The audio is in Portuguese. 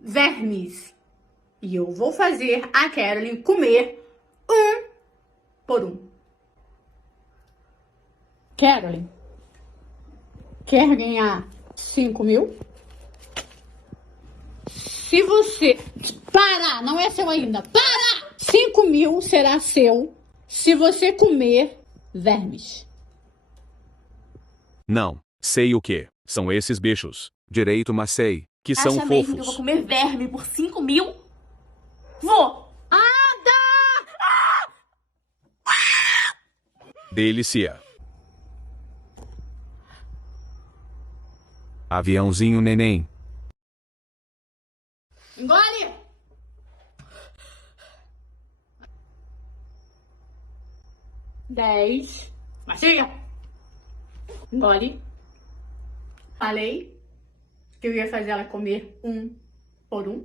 vermes. E eu vou fazer a Carolyn comer um por um. Carolyn, quer ganhar 5.000? Se você... Para! Não é seu ainda. Para! 5.000 será seu se você comer vermes. Não, sei o que são esses bichos. Direito, mas sei que são Acha mesmo que eu vou fofos. comer verme por 5.000? Vou! Delícia. Aviãozinho neném. Engole! Dez. Mastiga! Engole. Falei que eu ia fazer ela comer um por um.